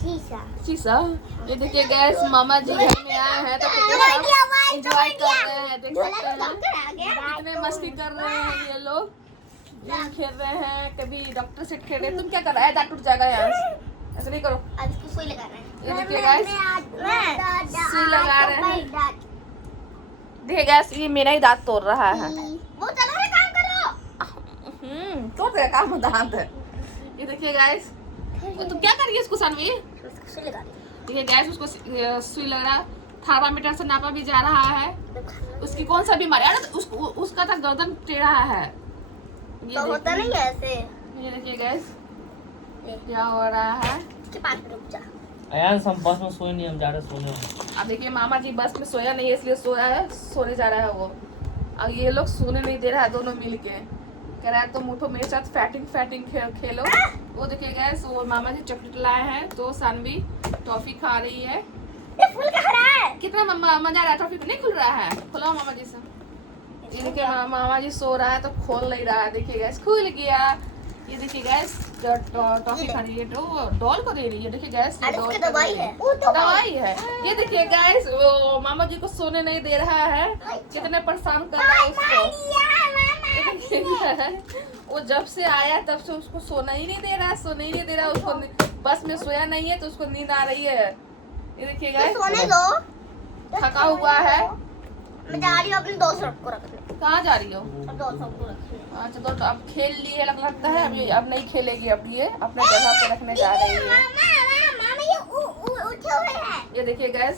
शीशा। ये देखिए गैस, मामा जी घर में आए हैं तो कितने एंजॉय कर रहे हैं, देख सकते हैं कितने मस्ती कर रहे हैं ये लोग। गेम खेल रहे हैं, कभी डॉक्टर सेट खेल रहे हैं। तुम क्या कर रहा है? दांत टूट जाएगा यार, ऐसा नहीं करो। सुई लगा रहे हैं। ये देखिए गैस, सुई लगा रहे हैं। देखिए गैस, ये मेरा ही दांत तोड़ रहा है। वो चलो ना, काम करो। तोड़ देगा काम दांत। ये देखिए गैस, तुम क्या कर रही है इसको सानवी? सुई लगा रही है। देखिए गैस, उसको सुई लग रहा है। थर्मामीटर से नापा भी जा रहा है। उसकी कौन सा बीमारी है? उसका था गर्दन टेढ़ा है। ये तो होता नहीं है ऐसे। ये देखिए गैस, क्या हो रहा है। इसके पास रुक जा। अयान, हम बस में सोए नहीं, हम जा रहे सोने। अब देखिए मामा जी बस में सोया नहीं है, इसलिए सोने जा रहा है वो। अब ये लोग सोने नहीं दे रहा है, दोनों मिल के कह रहा है तुम उठो मेरे साथ, फैटिंग खेलो। वो देखिए गैस, वो मामा जी चॉकलेट लाए हैं तो सानवी टॉफी खा रही है। ये फूल का हरा है। कितना मजा आ रहा है। टॉफी नहीं खुल रहा है, खुलाओ मामा जी से। ये देखिए मामा जी सो रहा है तो खोल नहीं रहा है। देखिए गैस, खुल गया। ये देखिए गैस, टॉफी खा रही है तो डॉल को दे रही है। देखिए गैस, ये डॉल दवाई है। दवाई है। ये देखिए गैस, वो मामा जी को सोने नहीं दे रहा है, कितने परेशान कर रहा है उसको। वो जब से आया तब से उसको सोना ही नहीं दे रहा, उसको बस में सोया नहीं है तो उसको नींद आ रही है। ये देखिए गैस, सोने दो। थका हुआ है। मैं जा रही हूँ अपने दोस्त को रखने। कहाँ जा रही हो? दोस्तों को रखने। अच्छा, तो अब खेल ली है लगता है। अब नहीं खेलेगी, अब ये अपने जगह पे रखने जा रही है। मामा ये उठे हुए हैं। ये देखिए गैस,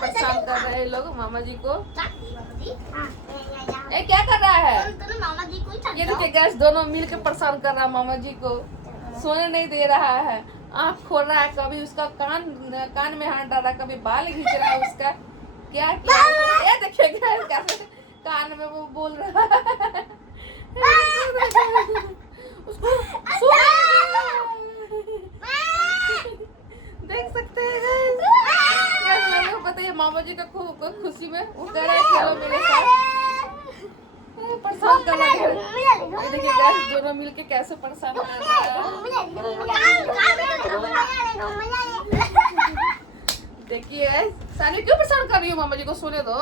परेशान कर रहे हैं लोग मामा जी को। ए, क्या कर रहा है? मामा जी को ये देखिए गैस, दोनों मिल के परेशान कर रहा है मामा जी को, सोने नहीं दे रहा है। आँख खोल रहा है, कभी उसका कान में हाथ डाल रहा है, कभी बाल खींच रहा है उसका। क्या ये देखिए गैस, कैसे कान में वो बोल रहा है। उसको देख सकते हैं गैस, पता है मामा जी का खूब खुशी में वो कह रहे हैं चलो मेरे साथ, परेशान कर रहा है। देखिए गैस, दोनों मिलके कैसे परेशान कर रहा है। देखिए सानी, क्यों परेशान कर रही हो? मामा जी को सोने दो।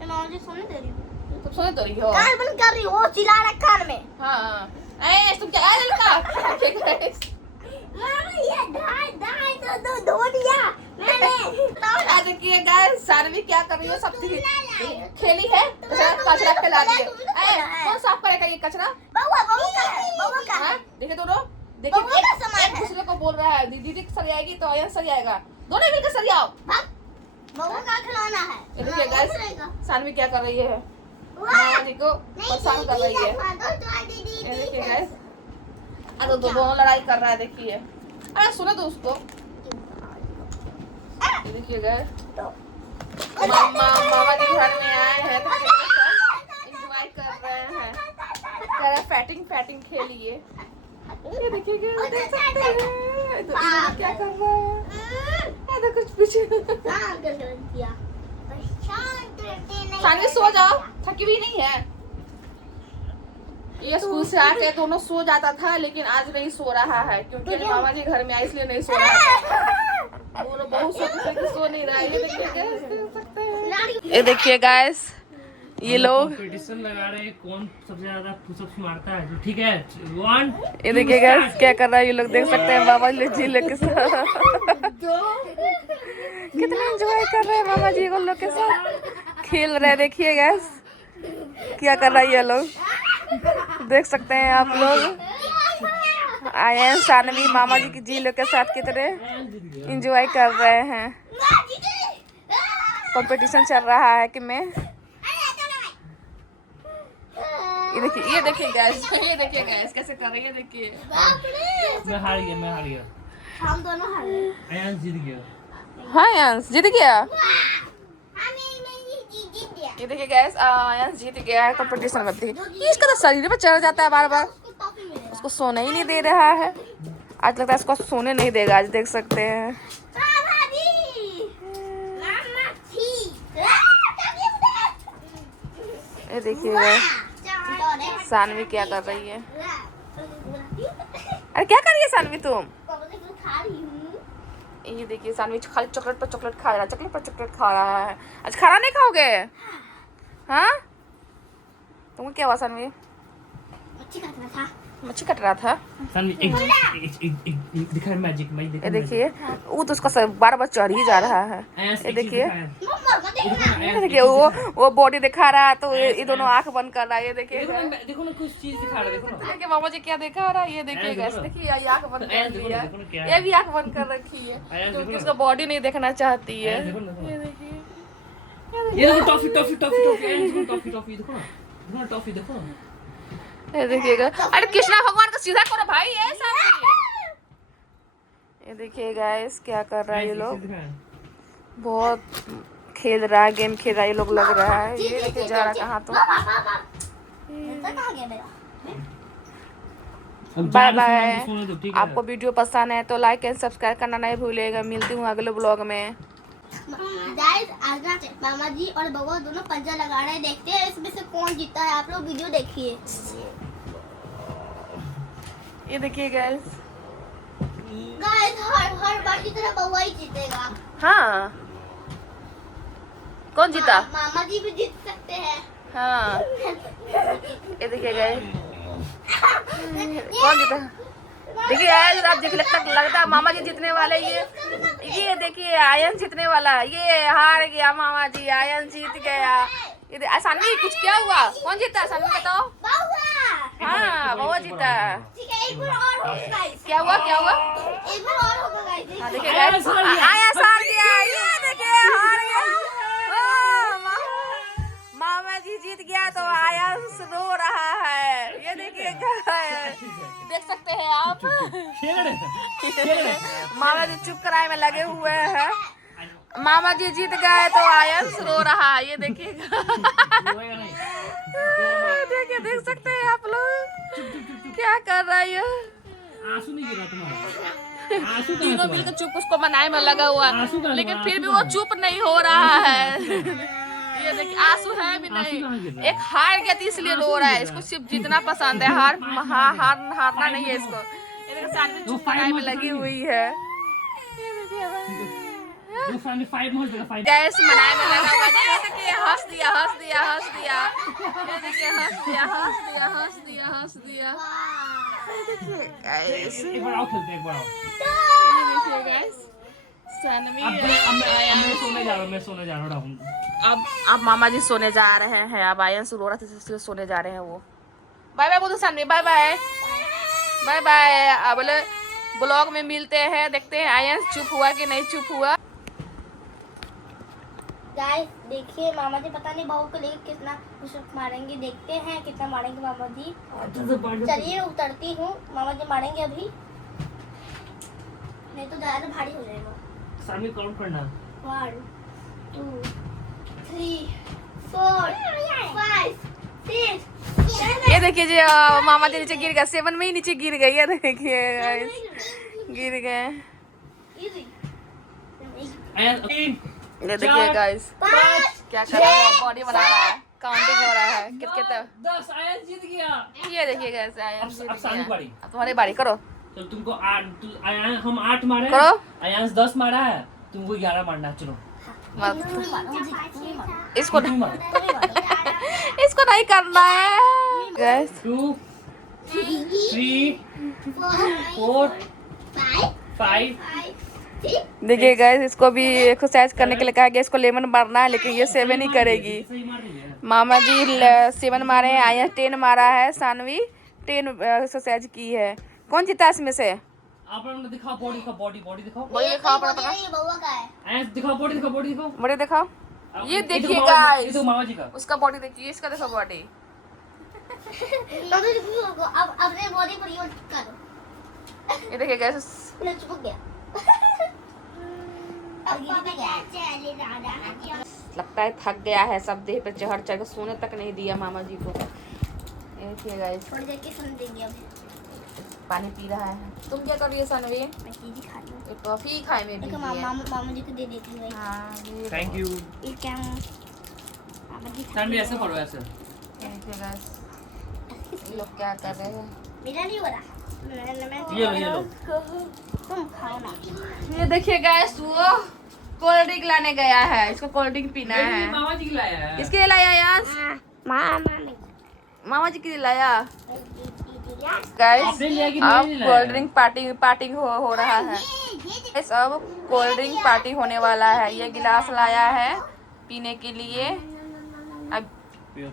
मामा जी सोने दे रही हूँ। तुम सोने तो रही हो। कान बंद कर रही हो, चिल्ला रहा है कान में। हाँ, तुम क्या लड़का? ये ढाई तो धो दिया मैंने। देखिए गाइस, सानवी क्या कर रही हो? सब खेली है, कचरा फैला दी है। कौन साफ करेगा ये कचरा? बउआ का है। देखिए दोनों, देखिए एक दूसरे को बोल रहा है दीदी सरियाएगी तो अयन सरियाएगा, दोनों मिलकर सरियाओ। बउआ का खिलौना है। ये देखिए गाइस, सानवी क्या कर रही है? मामा जी को परेशान कर रही है। ये देखिए गाइस, अरे दोनों लड़ाई कर रहा है। देखिए, अरे सुनो तो उसको। ये देखिए गाइस, मामा जी घर में आए हैं तो एंजॉय कर रहे हैं, कह रहे फैटिंग खेलिए। ये देखिए गाइस, देख सकते हैं तो क्या कर रहा है। तो कुछ सानी सो जाओ, थकी भी नहीं है। ये स्कूल से आके दोनों सो जाता था, लेकिन आज नहीं सो रहा है क्योंकि मामा जी घर में आए इसलिए नहीं सो रहा है। दोनों बहुत सोचते थे कि सो नहीं रहा है। ये देखिए गाइस, ये लोग कंपटीशन लगा रहे हैं कौन सबसे ज्यादा पुशअप्स मारता है। ठीक है, 1। ये देखिए गाइस, क्या कर रहा है ये लोग, देख सकते हैं बाबा जी लोग के साथ कितना एंजॉय कर रहे हैं। मामा जी को लोग के साथ खेल रहे हैं। देखिए गाइस, क्या कर रहा है ये लोग, देख सकते हैं आप लोग। आयन, सानवी मामा जी की जी लोग के साथ कितने एंजॉय कर रहे हैं। कंपटीशन चल रहा है कि मैं ये देखिए गैस, कैसे कर रही है। देखिए, मैं हार गया। हम दोनों हार गए। अयान जीत गया। हाँ आयांश जीत गया। जीत गया। ये देखिए गैस, आयांश जीत गया है कंपटीशन में। देखिए इसका तो शरीर पे चढ़ जाता है बार बार, उसको सोने ही नहीं दे रहा है। आज लगता है इसको सोने नहीं देगा आज, देख सकते हैं। ये देखिए सानवी क्या कर रही है। रही है सानवी तुम? बाबा जी कुछ खा रही हूँ। ये देखिए सानवी खाली चॉकलेट पर चॉकलेट खा रहा है, चॉकलेट पर चॉकलेट खा रहा है। आज खाना नहीं खाओगे? हाँ, तुमको क्या हुआ सानवी? मच्छी काटना था। मच्छी कट रहा था। सानवी एक दिखा मैजिक ये देखिए वो तो उसका बार बार चढ़ ही जा रहा है। ये देखिए, मम्मा को देखना। ये देखिए वो बॉडी दिखा रहा है तो ये दोनों आंख बंद कर रहा है। ये देखिए देखो ना कुछ चीज दिखा रहा है, देखो ना। देखिए मामा जी क्या दिखा रहा है। ये देखिए गाइस, देखिए ये आंख बंद कर लिया है, ये भी आंख बंद कर रखी है क्योंकि उसका बॉडी नहीं देखना चाहती है। देखो ना, ये देखिए, ये देखो toffee toffee toffee toffee toffee toffee देखो ना टॉफी देखो ना। ये देखिएगा। अरे कृष्णा भगवान का सीधा करो भाई, ऐसा नहीं। ये देखिए गाइस क्या कर रहा है ये लोग, बहुत खेल रहा है, गेम खेल रहा है ये लोग लग रहा है। ये देखिए जा रहा कहाँ तो। कहाँ गया मेरा? Bye bye. आपको वीडियो पसंद है तो लाइक एंड सब्सक्राइब करना नहीं भूलिएगा। मिलती हूँ अगले ब्लॉग में। गाइस आज ना मामा जी और बबुआ दोनों पंजा लगा रहे हैं, देखते हैं इसमें से कौन जीता है। आप लोग वीडियो देखिए। ये देखिए गाइस, गाइस हर बार की तरह बबुआ ही जीतेगा। हाँ कौन जीता? मामा जी भी जीत सकते हैं। हाँ ये देखिए गाइस, कौन जीता? देखिए यार आप देखिए लगता है मामा जी जीतने वाले। ये देखिए आयन जीतने वाला, ये हार गया मामा जी, आयन जीत गया। ये सानवी कुछ क्या हुआ? कौन जीता सानवी बताओ? बबुआ। हाँ बबुआ जीता। ठीक है एक बार और होगा गाइस। क्या हुआ क्या हुआ? एक बार और होगा गाइस। हाँ देखिए गाइस, आयन हार गया। ये देखिए हार गया। मामा जी जीत गया तो आयन रो रहा है। ये देखिए देख सकते हैं आप, मामा जी चुप कराए में लगे हुए हैं। मामा जी जीत गए तो आयन रो रहा है। ये देखिए देखिए देख सकते हैं आप लोग क्या कर रहा है ये। आंसू नहीं गिरा तुम्हारा, आंसू तीनों मिलकर चुप उसको मनाए में लगा हुआ है, लेकिन फिर भी वो चुप नहीं हो रहा है। ये देखिए आंसू है भी नहीं, एक हार गया तो इसलिए रो रहा है। इसको सिर्फ जीतना पसंद है, हारना नहीं है इसको। ये देखिए सानवी चुप मनाए में लगी हुई है। ये देखिए गैस मनाए में लगा हुआ है। देखिए हंस दिया हंस दिया हंस दिया। ये देखिए हंस दिया हंस दिया हंस दिया हंस दिया। देखिए गाइस, एक बार आओ खेलते हैं, एक बार आओ। ये देखिए गाइस सानवी मैं सोने जा रहा हूँ। अब मामा जी सोने जा रहे हैं। अब आयन से रो रहा था इसलिए सोने जा रहे हैं वो। बाय बाय बोलो Saanvi, bye bye bye bye. अब ब्लॉग में मिलते हैं, देखते हैं आयन चुप हुआ कि नहीं चुप हुआ। गाइस देखिए मामा जी पता नहीं बहू को लेकर कितना पुशअप मारेंगे, देखते हैं कितना मारेंगे मामा जी। चलिए उतरती हूँ, मामा जी मारेंगे अभी, नहीं तो ज्यादा भारी हो जाएगा। सामने काउंट करना। 1 2 3 4 5 6 ये देखिए जी मामा जी नीचे गिर गए, 7 में ही नीचे गिर गए। ये देखिए गाइस गिर गए। ये देखिए गाइस क्या कर रहा है, बॉडी बना रहा है, काउंटिंग हो रहा है कितना। 10 आयन जीत गया। ये देखिए गाइस आयन जीत अब सानवी गया। बारी। अब तुम्हारी बारी, करो तो तुमको 8 हम 8 मारे हैं, करो। आयांश 10 मारा है, तुमको 11 मारना है। चलो इसको तुम मारो। इसको नहीं करना है गाइस। 2 3 4 5 देखिए गाइस इसको भी एक्सरसाइज करने के लिए कहा गया, इसको लेमन मारना है लेकिन ये 7 ही करेगी। सही मार रही है। मामा जी 7 मारे हैं, आयन 10 मारा है, सानवी 10 एक्सरसाइज की है। कौन जीता इसमें से? आप लोग दिखाओ बॉडी का, बॉडी दिखाओ। बॉडी दिखाओ अपना अपना, ये बउआ का है। आयांश दिखाओ बॉडी दिखाओ, बॉडी दिखाओ। बॉडी दिखाओ। ये ये देखिए देखो गाइस मामा जी का। उसका बॉडी देखिए, इसका देखो बॉडी। अब अपने बॉडी पर यूज करो। ये देखिए गाइस मैं चिपक गया। अब ये भी गया। लगता है थक गया है, सब देह पे चढ़ चढ़ के सोने तक नहीं दिया मामा जी को। ये देखिए गाइस थोड़ी देर के सुन देंगे अब। पानी पी रहा है। तुम क्या कर रही है सानवी? मैं चीज़ खा रही हूँ। एक टॉफी खाए में भी देखो है। मामा जी को दे देती हूँ। हाँ ये थैंक यू। ये क्या मामा जी सानवी ऐसे पढ़ो ऐसे। देखिए गाइस ये लोग क्या कर रहे हैं। मेरा नहीं हो रहा। ये लो तुम खाओ ना। ये देखिए गैस, वो कोल्ड ड्रिंक लाने गया है, इसको कोल्ड ड्रिंक पीना ये है। मामा जी के लाया है। किसके लिए लाया यार? मामा ने मामा जी के लिए लाया। आपने गाइस लिया कि अब नहीं लाया? कोल्ड ड्रिंक पार्टी हो रहा है। गाइस अब कोल्ड ड्रिंक पार्टी होने वाला है। ये गिलास लाया है पीने के लिए। अब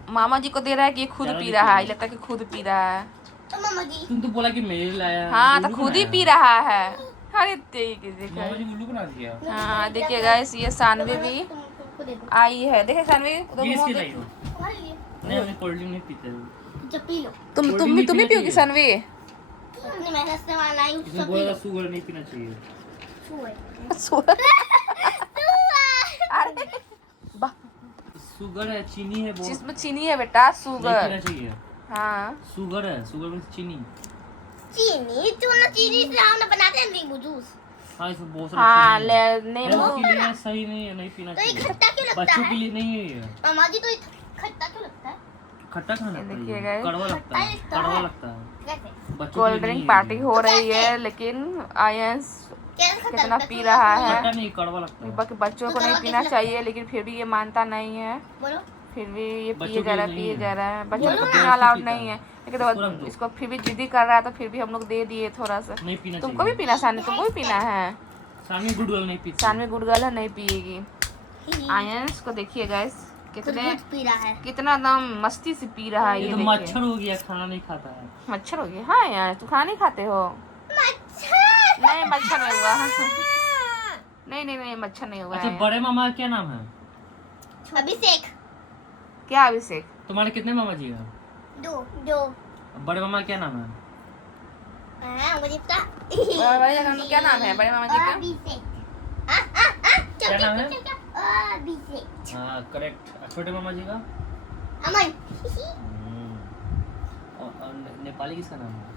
मामा जी को दे रहा है कि ये खुद पी रहा है। लगता है कि खुद पी रहा है। तो मामा जी तुम तो बोला कि मेरे लाया है। हाँ तो गुल्लू खुद ही बनाया। पी रहा है। अरे देखिए मामा जी गुल्लू बना दिया। हाँ देखिए गाइस, ये सानवी भी तुमको दे दो आई है। देखिए सानवी उधर ये मुंह इसके देख। लाई हो। तुम्हारे लिए। नहीं हमने कोल्ड ड्रिंक नहीं पीते। जब पी लो। तुम भी पियोगी सानवी? अपनी मेहनत से वाला ही इसमें सब पी बोला लो। शुगर नहीं पीना चाहिए। अरे बा- शुगर है, चीनी है, बहुत जिसमें चीनी है बेटा, नहीं शुगर। पीना चाहिए। हाँ शुगर है, शुगर में चीनी। चीनी चीनी से हम बनाते हैं नींबू जूस। हाँ इसमें बहुत सारी हाँ चीनी है। ले हेल्थ नींबू। के लिए सही नहीं है, नहीं पीना तो ये चाहिए। खट्टा क्यों लगता बच्चों है? के लिए नहीं है ये। मामा जी तो ये खट्टा क्यों लगता है? खट्टा खाना ये पड़ेगा। देखिए guys। कड़वा लगता है, खट्टा लगता कड़वा है। लगता है। कैसे? बच्चों के कोल्ड लिए ड्रिंक नहीं है पार्टी ये। हो रही है, लेकिन आयंस कैसे खट्टा कितना लगता है? पी रहा है। खट्टा नहीं, कड़वा लगता है। बाकी बच्चों को तो नहीं कड़वा पीना कैसे चाहिए, लेकिन फिर भी ये मानता नहीं है। बोलो। फिर भी ये बच्चों पिए के जा रहा है, लिए पिए नहीं जा है। रहा है। बच्चों बोलो को ना। पीना अलाउड पीता नहीं है, है। लेकिन इसको रख तो दो। इसको फिर भी जिद्दी कर रहा है, तो फिर भी हम लोग दे दिए थोड़ा सा। नहीं पीना तुमको भी चाहिए। पीना सानी, तुमको भी पीना है। सामने गुड गर्ल नहीं पीती। सानवी गुड गर्ल है, नहीं पिएगी। आयंस को देखिए गाइस, तो कितने दूध पी रहा है। कितना दम मस्ती से पी रहा है। ये ये तो देखिए मच्छर हो गया, खाना नहीं खाता है। मच्छर हो गया। हाँ यार तू खाना नहीं खाते हो? मच्छर। नहीं मच्छर नहीं हुआ। नहीं मच्छर नहीं हुआ अच्छा है। बड़े मामा का क्या नाम है? अभिषेक। क्या अभिषेक? तुम्हारे कितने मामा जी हैं? दो। बड़े मामा का क्या नाम है? हाँ मुझे पता। बड़े मामा का क्या नाम है? बड़े मामा जी का अभिषेक। क्या नाम है? अभिषेक। हाँ करेक्ट। छोटे मामा जी का? अमन। और नेपाली किसका नाम है?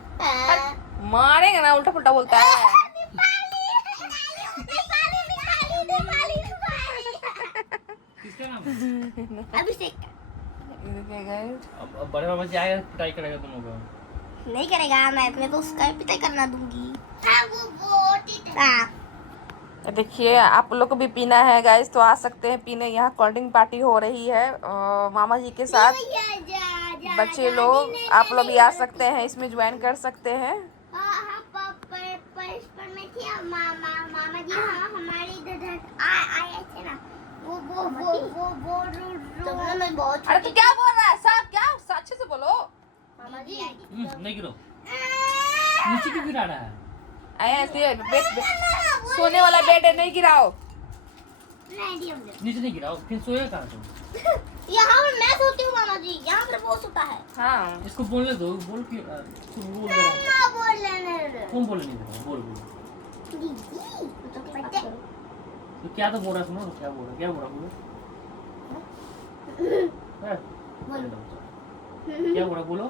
मारेगा ना, उल्टा पुल्टा बोलता है। किसका नाम है? अभिषेक। देखिए guys, अब बड़े मामा जी आएगा पिटाई करेगा तुम लोग का। नहीं करेगा, मैं तो उसका भी पिटाई करना दूंगी। हाँ। तो देखिए आप लोग को भी पीना है गाइस, तो आ सकते हैं पीने। यहाँ कोल्ड ड्रिंक पार्टी हो रही है मामा जी के साथ। बच्चे लोग, आप लोग भी आ सकते हैं, इसमें ज्वाइन कर सकते हैं। मामा जी हाँ हमारे इधर आए थे ना, वो मैं बहुत अरे तू क्या बोल रहा है? साहब क्या अच्छे से बोलो। मामा जी नहीं गिरो। नीचे क्यों गिरा रहा है? ऐसे सोने वाला बेड है, नहीं गिराओ। नीचे नहीं गिराओ, फिर सोएगा कहाँ तुम? यहाँ पर मैं सोती हूँ मामा जी, यहाँ पर वो सोता है। हाँ इसको बोलने दो, बोल के बोल दे रहा ना बोलने कौन बोलने नहीं दे रहा? बोल बोल। तो क्या तो बोल रहा, सुनो तो क्या बोल रहा, क्या बोल रहा बोलो। क्या बोल रहा बोलो।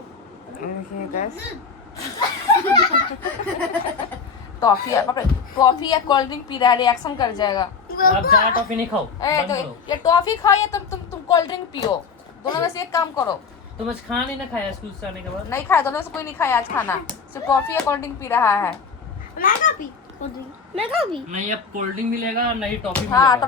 देखिए guys, टॉफी या कोल्ड ड्रिंक पी रहा है, रिएक्शन कर जाएगा। आप ज्यादा टॉफी नहीं खाओ, ए, बंद तो करो। ये टॉफी खाओ या तुम कोल्ड ड्रिंक पियो, दोनों में से एक काम करो। तुम आज खाना नहीं ना खाया स्कूल से आने के बाद? नहीं खाया, दोनों में से कोई नहीं खाया आज खाना, सिर्फ कॉफी या कोल्ड ड्रिंक पी रहा है। मैं कहाँ पी? नहीं अब कोल्ड ड्रिंक मिलेगा, नहीं टॉफी हाँ मिलेगा।